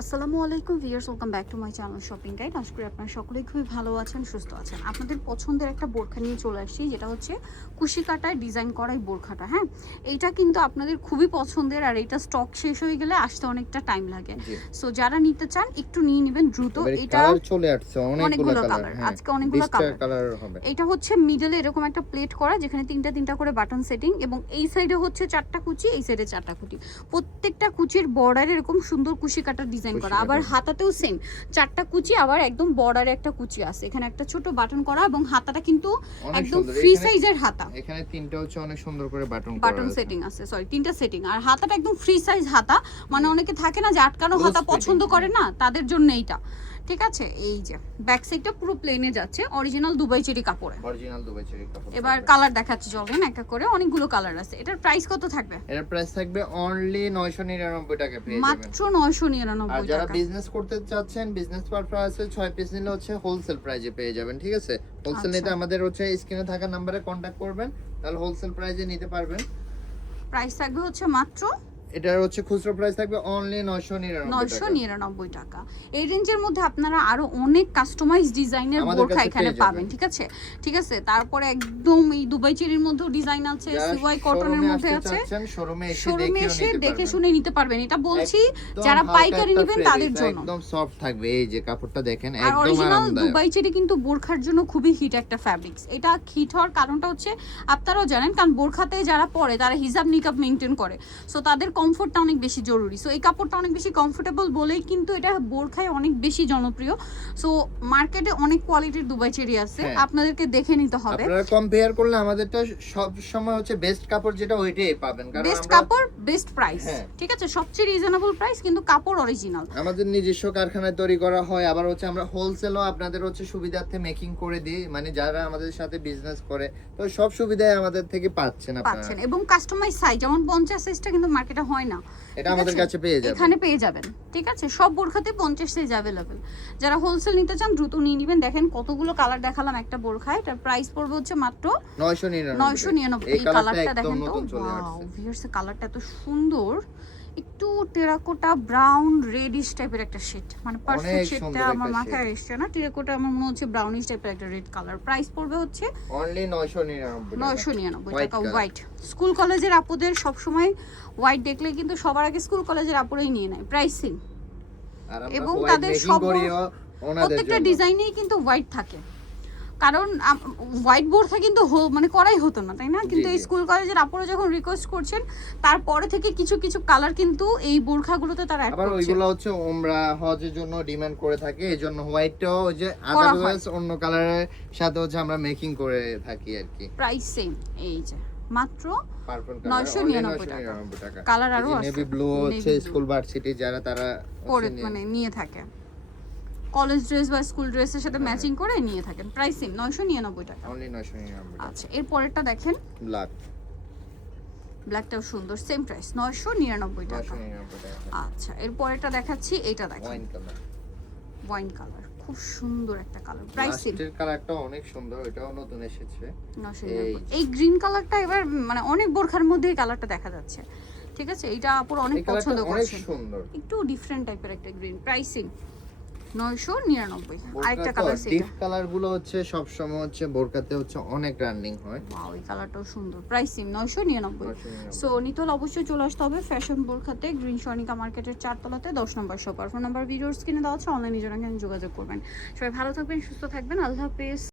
আসসালামু আলাইকুম viewers, welcome back to my channel shopping guide. আশা করি আপনারা সকলেই খুবই ভালো আছেন, সুস্থ আছেন। আপনাদের পছন্দের একটা বোরখা নিয়ে চলে আসছি, যেটা হচ্ছে কুশি কাটায় ডিজাইন করা এই বোরখাটা। হ্যাঁ, এইটা কিন্তু আপনাদের খুবই পছন্দের, আর এটা স্টক শেষ হয়ে গেলে আসতে অনেকটা টাইম লাগে। সো যারা নিতে চান একটু নিয়ে নেবেন দ্রুত। এটা চলে আসছে অনেকগুলো কালার, আজকে অনেকগুলো কালার হবে। এটা হচ্ছে মিডলে এরকম একটা প্লেট করা, যেখানে তিনটা করে বাটন সেটিং, এবং এই সাইডে হচ্ছে 4টা কুচি, এই সাইডে 4টা কুচি। প্রত্যেকটা কুচির বর্ডারে এরকম সুন্দর কুশি কাটার ডিজাইন করা, আবার হাতাতেও সেম 4টা কুচি, আবার একদম বর্ডারে একটা কুচি আছে। এখানে একটা ছোট বাটন করা, এবং হাতাটা কিন্তু একদম ফ্রি সাইজের হাতা। এখানে তিনটা হচ্ছে অনেক সুন্দর করে বাটন সেটিং আছে, সরি তিনটা সেটিং, আর হাতাটা একদম ফ্রি সাইজ হাতা। মানে অনেকে থাকে না যে আটকানো হাতা পছন্দ করে না, তাদের জন্য এইটা ঠিক আছে। এই যে ব্যাক সাইডটা পুরো প্লেনে যাচ্ছে, অরিজিনাল দুবাই চেরি কাপড়ে। এবার কালার দেখাচ্ছি, চলেন একটা করে, অনেকগুলো কালার আছে। এটার প্রাইস কত থাকবে? এটার প্রাইস থাকবে অনলি 999 টাকা পেয়ে যাবেন, মাত্র 999 টাকা। যারা বিজনেস করতে চাচ্ছেন, বিজনেস পারপাসে 6 পিস নিলে হচ্ছে হোলসেল প্রাইসে পেয়ে যাবেন, ঠিক আছে। হোলসেল নিতে আমাদের হচ্ছে স্ক্রিনে থাকা নম্বরে কন্টাক্ট করবেন, তাহলে হোলসেল প্রাইসে নিতে পারবেন। প্রাইস থাকবে হচ্ছে মাত্র, এটার হচ্ছে খুচরা প্রাইস থাকবে অনলি 999 টাকা। এই রেঞ্জের মধ্যে আপনারা আরো অনেক কাস্টমাইজ ডিজাইনের বোরখা এখানে পাবেন, ঠিক আছে ঠিক আছে। তারপরে একদম এই দুবাই চেরির মধ্যেও ডিজাইন আছে, সিওয়াই কটনের মধ্যে আছে। শোরুমে এসে দেখে শুনে নিতে পারবেন। এটা বলছি যারা পাইকারি নেবেন তাদের জন্য। একদম সফট থাকবে, এই যে কাপড়টা দেখেন, একদম একদম অরিজিনাল আরামদায়ক। দুবাই চেরি কিন্তু বোরখার জন্য খুবই হিট একটা ফ্যাব্রিক্স। এটা হিট হওয়ার কারণটা হচ্ছে আপনারাও জানেন, কারণ বোরখাতে যারা পরে তারা হিজাব নিকাব মেইনটেইন করে, সো তাদের কমফোর্টটা অনেক বেশি জরুরি। সো এই কাপড়টা অনেক বেশি কমফোর্টেবল বলেই কিন্তু এটা বোরখায় অনেক বেশি জনপ্রিয়। সো মার্কেটে অনেক কোয়ালিটির দুবাই চেরি আছে, আপনাদেরকে দেখে নিতে হবে। আপনারা কম্পেয়ার করলে আমাদেরটা সব সময় হচ্ছে বেস্ট কাপড়, যেটা ওইটাই পাবেন, কারণ বেস্ট কাপড় বেস্ট প্রাইস, ঠিক আছে, সবচেয়ে রিজনেবল প্রাইস, কিন্তু কাপড় অরিজিনাল। আমাদের নিজস্ব কারখানায় তৈরি করা হয়, আবার হচ্ছে আমরা হোলসেলও আপনাদের হচ্ছে সুবিধার্থে মেকিং করে দিই, মানে যারা আমাদের সাথে বিজনেস করে, তো সব সুবিধাই আমাদের থেকে পাচ্ছেন আপনারা। এবং কাস্টমাইজ সাইজ, যেমন 50 সাইজটা কিন্তু মার্কেটে হয় না, এটা আমাদের কাছে পেয়ে যাবেন, এখানে পেয়ে যাবেন, ঠিক আছে। সব বোরখাতে 50 সাইজ अवेलेबल। যারা হোলসেল নিতে চান দ্রুত নিয়ে নেবেন। দেখেন কতগুলো কালার দেখালাম একটা বোরখায়, এটার প্রাইস পড়বে হচ্ছে মাত্র 999। এই কালারটা দেখেন তো, ওয়াও ভিউয়ার্স, কালারটা এত সুন্দর, একটু টেরাকোটা ব্রাউন রেডিশ টাইপের একটা শেড, মানে পারফেক্ট শেডটা আমার মাথায় আসছে না। টেরাকোটা আমার মনে হচ্ছে ব্রাউনিশ টাইপের একটা রেড কালার। প্রাইস পড়বে হচ্ছে অনলি 999 টাকা। হোয়াইট স্কুল কলেজের আপুদের সব সময় হোয়াইট দেখলে কিন্তু সবার আগে স্কুল কলেজের আপুরাই নিয়ে নেয় প্রাইসিং, এবং তাদের সব প্রত্যেকটা ডিজাইনেই কিন্তু হোয়াইট থাকে, কারণ হোয়াইট বোরখা কিন্তু মানে করাই হতো না, তাই না? কিন্তু এই স্কুল কলেজের আপুরা যখন রিকোয়েস্ট করছেন, তারপরে থেকে কিছু কিছু কালার কিন্তু এই বোরখাগুলোতে তারা অ্যাড করছে। আবার ওইগুলো হচ্ছে ওমরা হজের জন্য ডিমান্ড করে থাকে, এজন্য হোয়াইটটাও ওই যে আদারওয়াইজ অন্য কালারের সাথে হচ্ছে আমরা মেকিং করে থাকি আর কি। প্রাইস সেম, এই যে মাত্র 999 টাকা। কালার আরো আছে, নেভি ব্লু হচ্ছে স্কুল ভার্সিটি যারা তারা পরে মানে নিয়ে থাকে, কলেজ ড্রেস বা স্কুল ড্রেসের সাথে ম্যাচিং করে নিয়ে থাকেন। প্রাইসিং 999 টাকা, অনলি 999 টাকা। আচ্ছা, এর পরেরটা দেখেন, ব্ল্যাকটাও সুন্দর, সেম প্রাইস 999 টাকা। আচ্ছা, এর পরেরটা দেখাচ্ছি, এটা দেখেন ওয়াইন কালার, খুব সুন্দর একটা কালার। প্রাইসিং এর কালারটা অনেক সুন্দর, এটাও নতুন এসেছে। এই গ্রিন কালারটা এবার মানে অনেক বোরখার মধ্যে এই কালারটা দেখা যাচ্ছে, ঠিক আছে। এটা আপুর অনেক পছন্দ করছে, একটু ডিফারেন্ট টাইপের একটা গ্রিন। প্রাইসিং 999। আরেকটা কালার, ডিপ কালারগুলো হচ্ছে সব সময় হচ্ছে বোরকাতে হচ্ছে অনেক রানিং হয়। ওয়াও, এই কালারটাও সুন্দর। প্রাইসিং 999। সো নিতল অবশ্যই চলে আসতে হবে ফ্যাশন বোরখাতে, গ্রিন সনিকা মার্কেটের 4 তলাতে 10 নম্বর শপ। আর ফোন নাম্বার ভিডিওর স্ক্রিনে দেওয়া আছে, অনলাইনে জন্য যোগাযোগ করবেন। সবাই ভালো থাকবেন, সুস্থ থাকবেন, আল্লাহ হাফেজ।